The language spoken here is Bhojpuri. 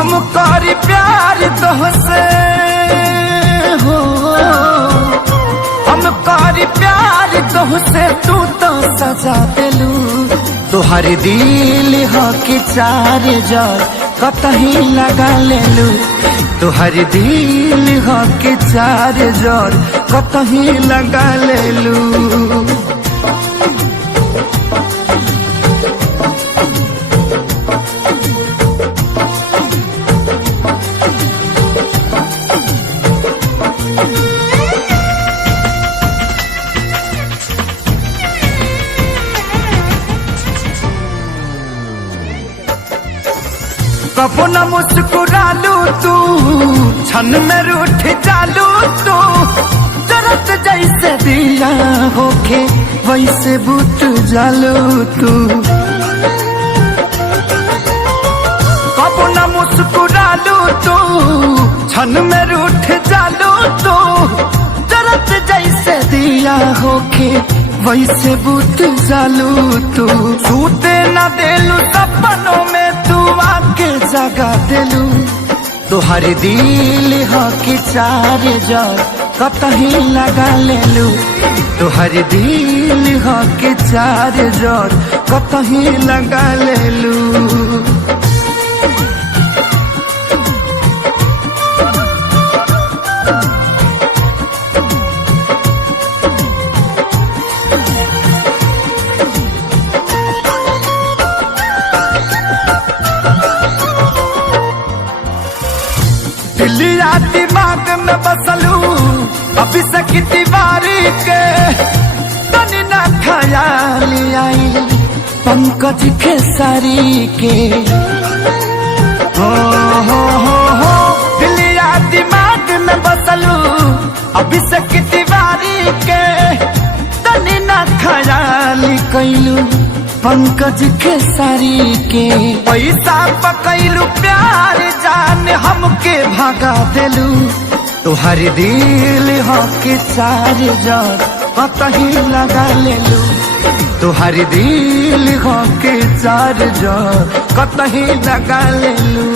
हम करी प्यार तोहसे हो, हम करी प्यार तोहसे तू तो सजा दिलू। तुहार दिल हो कि चार जार कतही लगा लेलू। तुहार दिल हो कि चार जार कतही लगा लेलू। कबो न मुस्कुरालू तू, क्षण में रूठ जालू तू। जरत जैसे दिया होके वैसे बुत जालू तू। कबो न मुस्कुरालू तू, क्षण में रूठ जालू तू। जरत जैसे दिया होके वैसे बुत जालू तू। सूते न देलू सपनों में तू आके जगा दिलू। तुहार दिल हो कि चार जार कतही लगा लेलू। तुहार दिल हो कि चार जार कतही लगा लेलू। दिलिया दिमाग में बसलू अभी से तिवारी के। तनी ना ख्याल आई पंकज खेसारी के। हो दिलिया दिमाग में बसलू अभी से तिवारी के। तनी ना ख्याल कैलू पंकज खेसारी के। पैसा पकैलू प्यार जान हमके भगा दिलू। तुहार दिल हो कि चार जार कतही लगा लेलू। तुहार दिल हो कि चार जार कतही लगा लेलू।